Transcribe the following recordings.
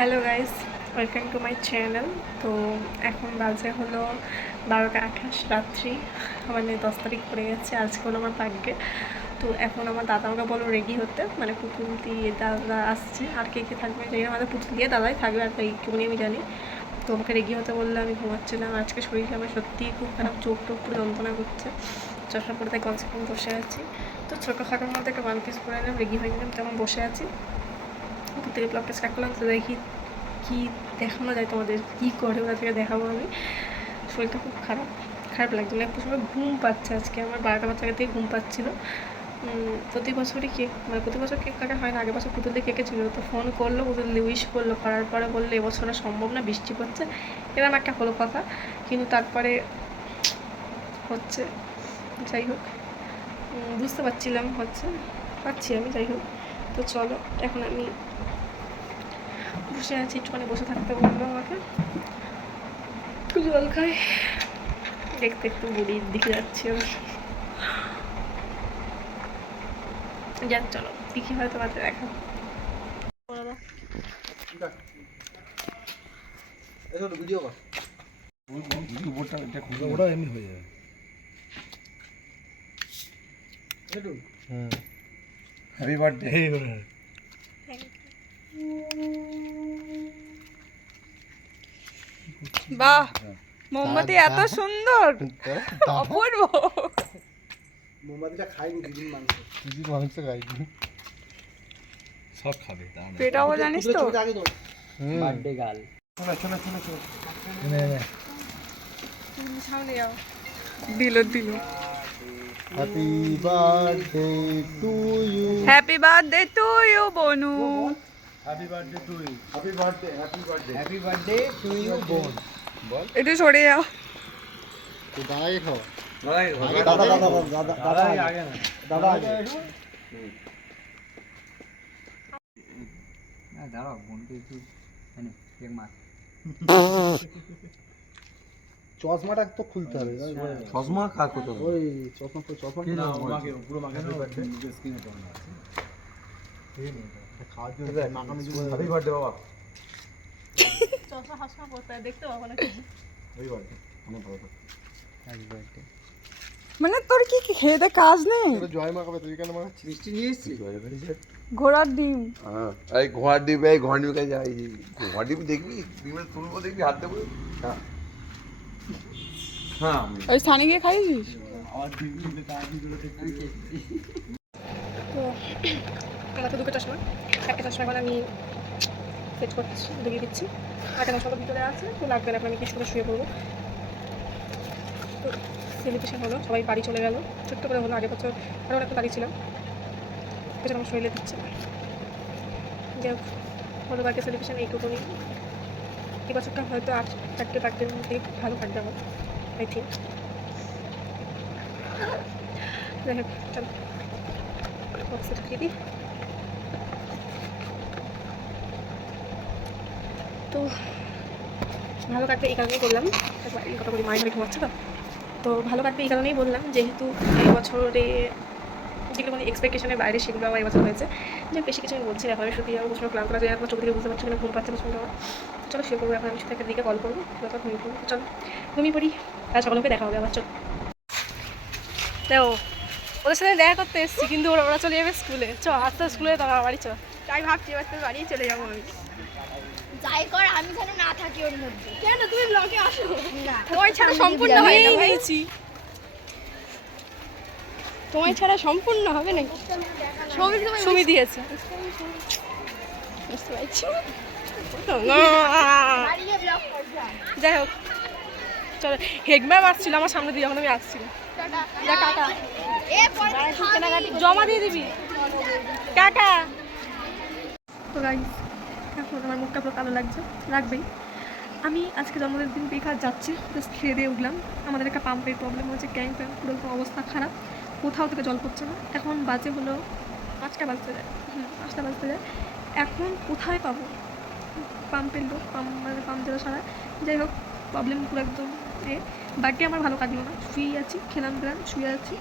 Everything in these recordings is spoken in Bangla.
Hello guys, welcome to my channel. তো এখন বাজে হলো 12টা 28 রাত্রি, মানে 10 তারিখ পড়ে গেছে। আজকে হলো আমার ভাগ্যে। তো এখন আমার দাদা আমাকে বলো রেডি হতে, মানে পুতুল দিয়ে দাদা আসছে, আর কে কে থাকবে জানি না, আমাদের পুতুল দিয়ে দাদাই থাকবে আর এইটুকুনি আমি জানি। তো আমাকে রেডি হতে বললে আমি ঘুমাচ্ছিলাম। আজকে শরীরটা আমার সত্যিই খুব খারাপ, চোখ টোক পুরো যন্ত্রণা করছে। চশমা পরে তাই কমসে কম বসে আছি। তো ছোটোখাটোর মধ্যে একটা ওয়ান পিস পরে নিলাম, রেডি হয়ে গেলাম, তেমন বসে আছি। উপর থেকে ব্লগটা স্টার্ট করলাম। তো দেখি কী দেখানো যায় তোমাদের, কী করে ওরা থেকে দেখাবো আমি। শরীরটা খুব খারাপ খারাপ লাগছে, মানে একটু সময় ঘুম পাচ্ছে। আজকে আমার 12টা বাচ্চা থেকে ঘুম পাচ্ছিলো। প্রতি বছরই কেক, মানে প্রতি বছর কেক কাটা হয় না, আগের বছর পুতুল দিয়ে কেকে ছিল। তো ফোন করলো, পুতুল দিয়ে উইশ করলো, করার পরে বললো এবছর আর সম্ভব না, বৃষ্টি পড়ছে, এরকম একটা হলো কথা। কিন্তু তারপরে হচ্ছে, যাই হোক, বুঝতে পারছিলাম পাচ্ছি আমি, যাই হোক। তো চলো, এখন আমি বসে আছি, একটুখানি বসে থাকতে বললো আমাকে, একটু জল খাই। দেখতে একটু বুড়ির দিকে যাচ্ছি আমি। যাক চলো, দেখি হয়তো তোমাদের দেখা। ভিডিও কর, ওটা এমনি হয়ে যাবে। Happy birthday. বাহ, মোমবাতি এত সুন্দর, অপূর্ব। মোমবাতিটা খাইনি, দিদির মাংস খাইনি, সব খাবে। পেটাবো জানিস তো। Birthday girl. সামনে যাও। দিল happy birthday to you. Happy birthday to you বনু। Happy birthday to you. Happy birthday, happy birthday, happy birthday to you বোন। বল, একটু সরে যাও। তো দাদাই খাও। দাদা আগে না, দাদা আগে। না দাঁড়াও, বোনকে একটু কেক মার। চশমাটা তো খুলতে হবে। চশমা কার করতে হবে? ওই চশমা কি না, মাকে পুরো মাকে হ্যাপি বার্থডে নিজে স্ক্রিনে পড়া আছে। ঠিক আছে, খাওয়ার জন্য মাখানোর জন্য। হ্যাপি বার্থডে বাবা। চশমা হাসমা পড়তে হয়, দেখতে পাবো না কিছু। হ্যাপি বার্থডে, অনেক ভালো থাকো। Happy birthday. মানে তোর কি খেয়ে দে কাজ নেই? জয় মা কবে তুই কেন মাখাচ্ছিস? মিষ্টি নিয়ে এসেছিস? ঘোড়ার ডিম। হ্যাঁ, এই ঘোড়ার ডিম, এই ঘোড়ার ডিম কাছে যাই। ঘোড়ার ডিম দেখবি, ডিমের তুলবো দেখবি, হাত দেবো। হ্যাঁ হ্যাঁ, ওই স্থানে গিয়ে খাইছিস? আমার ডিম দিলে তার ভিডিও দেখতে। তো আমার তো দুটো চশমা, একটা চশমা এখন আমি সেট করছি, ঢুকিয়ে দিচ্ছি। একটা চশমা তো ভিতরে আছে, তো লাগবে না, এখন আমি কিছু করে শুয়ে পড়বো। তো সেলিব্রেশন হলো, সবাই বাড়ি চলে গেল, ছোট্ট করে হলো। আগের বছর আরও অনেকটা বাড়ি ছিলাম, সেটা আমার শরীরে দিচ্ছে না। যাই হোক, হলো বাড়িতে সেলিব্রেশন এইটুকুনি। এই বছরটা হয়তো 8 বার্থডের মধ্যে ভালো কাটবে আমার, আই থিঙ্ক। যাই হোক, চলো বক্সে ঢুকিয়ে দিই। তো ভালো কাটবে এই কারণেই বললাম, এই কথা বলি, মায়ের ঘরে ঘুমাচ্ছে তো। তো ভালো কাটবে এই কারণেই বললাম, যেহেতু এই বছরে যেগুলো মানে এক্সপেকটেশনের বাইরে সেগুলো আমার এবছর হয়েছে। যে বেশি কিছু আমি বলছি না, আমি সত্যি আমার প্রচুর ক্লান্ত লাগে, আপনার চোখ থেকে বুঝতে পারছি না, ঘুম পাচ্ছে প্রচন্ড আমার। চলো শুয়ে পড়বো এখন, আমি শুধু একটা দিকে কল করবো, তারপর ঘুমিয়ে পড়বো। চলো ঘুমিয়ে পড়ি, আর সকালকে দেখা হবে আবার। চলো দেখো, ওদের সাথে দেখা করতে এসেছি, কিন্তু ওরা চলে যাবে স্কুলে। চ আস্তে স্কুলে, তোমার বাড়ি চ। তাই ভাবছি এবার তো বাড়িই চলে যাবো আমি। যাই কর, আমি যেন না থাকি ওর মধ্যে। কেন তুমি ব্লগে আসো না, তোমায় ছাড়া সম্পূর্ণ হয় না ভাইছি, তোমায় ছাড়া সম্পূর্ণ হবে নাকি? ছবি দিয়েছে, বুঝতে পারছি। বাড়িয়ে ব্লগ করব। যাই হোক চলো, হেগম্যাম আসছিল আমার সামনে দিয়ে, যখন আমি আসছিল। যা কাকা, এ পরে কেনাকাটি জমা দিয়ে দিবি কাকা। তো গাইস, এখন আমার মুখটা পুরো কালো লাগছে, লাগবেই। আমি আজকে জন্মদিনের দিন বেকার যাচ্ছি, জাস্ট খেয়ে দিয়ে উঠলাম। আমাদের একটা পাম্পের প্রবলেম হয়েছে, ট্যাঙ্ক ফ্যাঙ্ক পুরো অবস্থা খারাপ, কোথাও থেকে জল পড়ছে না। এখন বাজে হলো 5টা বাজতে যায়, 5টা বাজতে যায়। এখন কোথায় পাবো পাম্পের লোক, পাম্প যারা সারা। যাই হোক, প্রবলেম পুরো একদম বার্থডে আমার ভালো কাটলো না, শুয়েই আছি, খেলাম দিলাম, শুয়ে আছি।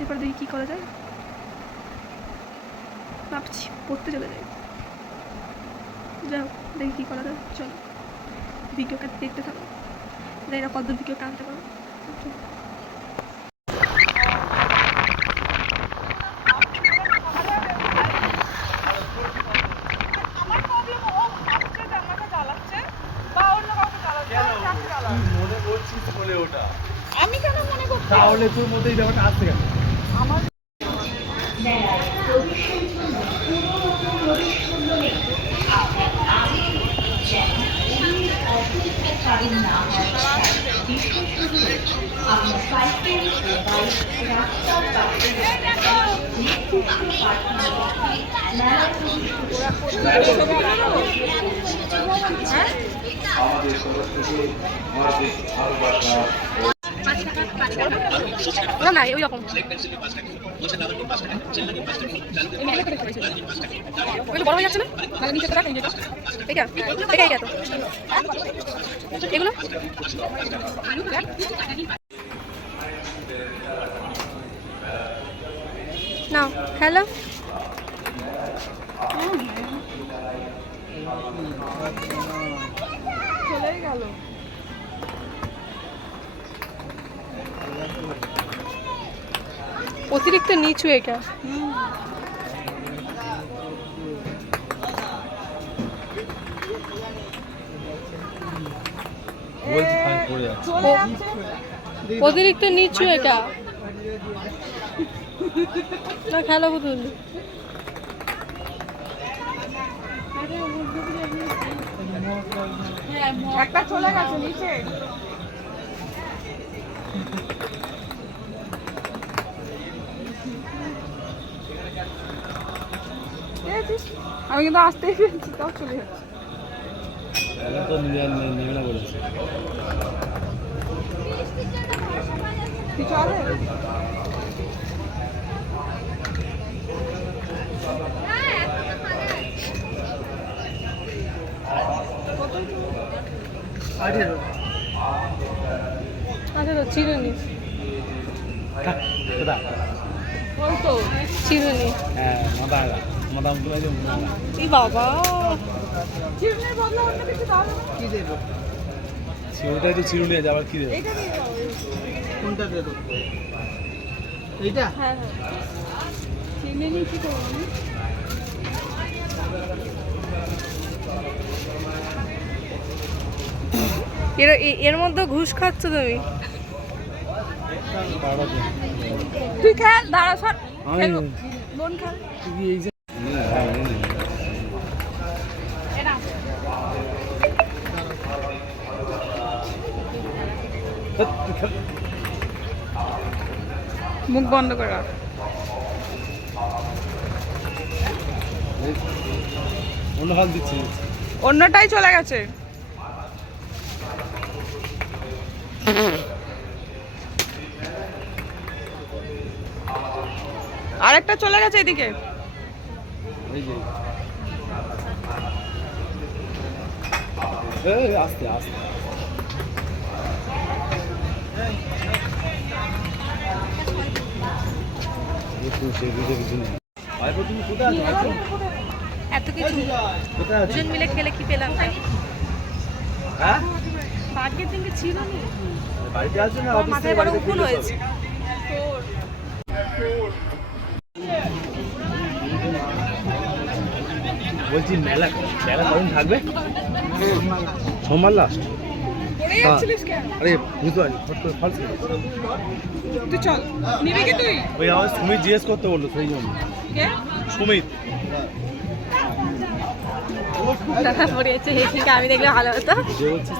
এরপর দেখি কী করা যায়, ভাবছি পড়তে চলে যাই। যাও দেখি কী করা যায়। চলো ভিডিও দেখতে থাকো, জানি না কত ভিডিও টানতে পারো। মনে করছিস বলে ওটা, আমি কেন মনে করছি? তাহলে তোর মধ্যে এই ব্যাপারটা আসতে গেল। আমার না না ওই রকম বড় হয়ে যাচ্ছে না, মানে নিচে রাখ এটা এটা এটা তো এগুলো নাও। হ্যালো চলেই গেল। অতিরিক্ত নিচু এটা। চলে যাচ্ছে। অতিরিক্ত নিচু এটা না, খেলা পুতুল একটা চলে গেছে নিচে। আমি কিন্তু আসতেই পেরেছি, তাও চলে যাচ্ছে। কিছু আছে? আচ্ছা তো চিরুনি ওই তো চিরুনি এই বাবা চিরুনির বদলে অন্য কিছু দাও না? কি দেবো? ওটাই তো চিরুনি আছে, আবার কি দেবে? এইটা দিয়ে দাও। কোনটা দেবো? এইটা? হ্যাঁ হ্যাঁ, চিরুনি কি করবো আমি? এর মধ্যে ঘুষ খাচ্ছ তুমি। তুই খেল, দাঁড়া সর। খেলবো। বোন খেল। মুখ বন্ধ করে রাখ। অন্য হাল দিচ্ছি। অন্যটাই চলে গেছে। আরেকটা চলে গেছে এদিকে। এই যে আস্তে আস্তে তুমি কোথায় আছো? এত কিছু কোথায় আছো? দুজন মিলে খেলে কি পেলাম তাই? হ্যাঁ, ভাগ্যের দিনকে ছিল না, বাড়িতে আছো না? আমার মাথায় বড় উকুন হয়েছে। বলছি মেলা মেলা কখন থাকবে? সোমবার লাস্ট। পড়ে যাচ্ছিলিস কেন? আরে বুঝতে পারি ফট করে ফলস তুই চল, নিবি কি তুই? ওই আমার সুমিত জিজ্ঞেস করতে বললো, সেই জন্য। কে? সুমিত টাকা পড়েছে, হেসে আমি দেখলে ভালো হতো। যে হচ্ছে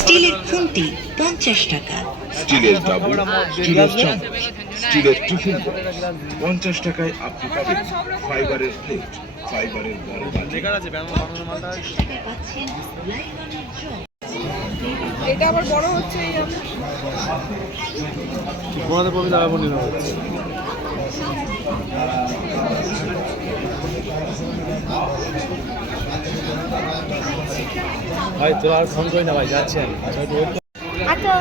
স্টিলের খুন্তি 50 টাকা, স্টিলের ডাবু, স্টিলের চামচ, স্টিলের টিফিন বক্স 50 টাকায় আপনি পাবেন ফাইবারের প্লেট, ফাইবারের বড় বাটি। বেকার আছে বানানো মালটা। পাচ্ছেন লাইলনের জগ। এটা আবার বড় হচ্ছে এই জন্য। ঘোরাতে পারবি লাগাবো নিলাম। ভাই তোরা আর ফোন করি না ভাই, যাচ্ছি আমি। আচ্ছা একটু wait কর। আচ্ছা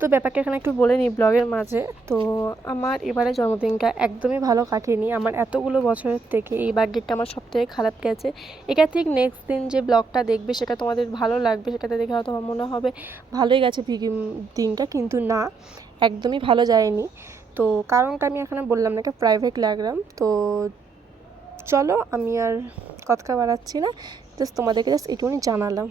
তো ব্যাপারটা এখানে একটু বলে নিই ব্লগের মাঝে। তো আমার এবারে জন্মদিনটা একদমই ভালো কাটেনি। আমার এতগুলো বছরের থেকে এই বার্থডেটা আমার সবথেকে খারাপ গেছে। এটা ঠিক নেক্সট দিন যে ব্লগটা দেখবে সেটা তোমাদের ভালো লাগবে, সেটাতে দেখে হয়তো মনে হবে ভালোই গেছে দিনটা, কিন্তু না, একদমই ভালো যায়নি। তো কারণটা আমি এখানে বললাম না, প্রাইভেট লাগলাম। তো চলো আমি আর কথা বাড়াচ্ছি না, জাস্ট তোমাদেরকে জাস্ট এটুকুনি জানালাম।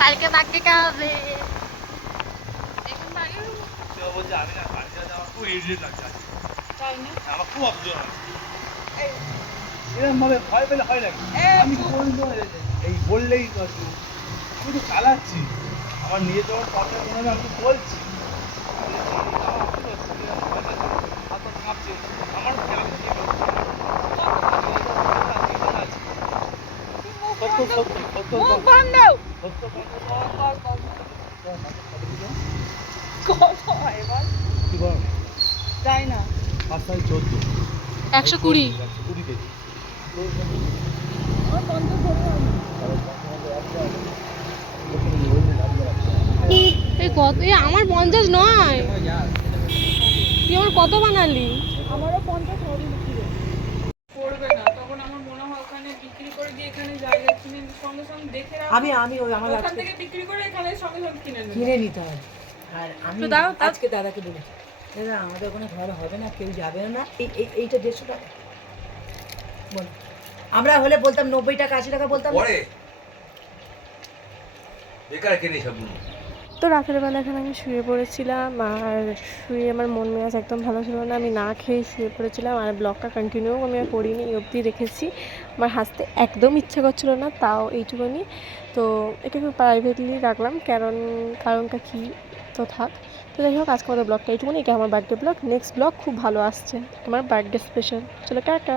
কালকে বার্থডেটা হবে। এরকম ভাবে ভয় পেলে হয় নাকি? আমি এই বললেই আমি তো চালাচ্ছি, আমার নিয়ে যাওয়ার কথা মনে হয়, আমি তো বলছি তাই না 120 কেজি। এই কত, এই আমার 50 নয়, তুই আমার কত বানালি? আমারও 50 হবে করবে না, তখন আমার মনে হয় ওখানে বিক্রি করে দিয়ে এখানে জায়গা কিনে সঙ্গে সঙ্গে দেখে আমি ওই আমার ওখান থেকে বিক্রি করে এখানে সঙ্গে সঙ্গে কিনে নেব। কিনে নিতে হবে। আর আমি তো দাও, আজকে দাদাকে বলেছি, দাদা আমাদের ওখানে ঘর হবে না, কেউ যাবে না, এইটা 150 টাকা বল। আমরা হলে বলতাম 90 টাকা 80 টাকা বলতাম। বেকার কিনে সব। তো রাতের বেলা এখানে আমি শুয়ে পড়েছিলাম, আর শুয়ে আমার মন মেজাজ একদম ভালো ছিল না, আমি না খেয়ে শুয়ে পড়েছিলাম। আর ব্লগটা কন্টিনিউ আমি আর করিনি, এই অবধি রেখেছি। আমার হাসতে একদম ইচ্ছে করছিল না, তাও এইটুকুনি। তো এটা একটু প্রাইভেটলি রাখলাম, কারণটা কী তো থাক। তো যাই হোক, আজকে আমাদের ব্লগটা এইটুকুনি। এটা আমার বার্থডে ব্লগ। নেক্সট ব্লগ খুব ভালো আসছে, আমার বার্থডে স্পেশাল। চলো টাটা।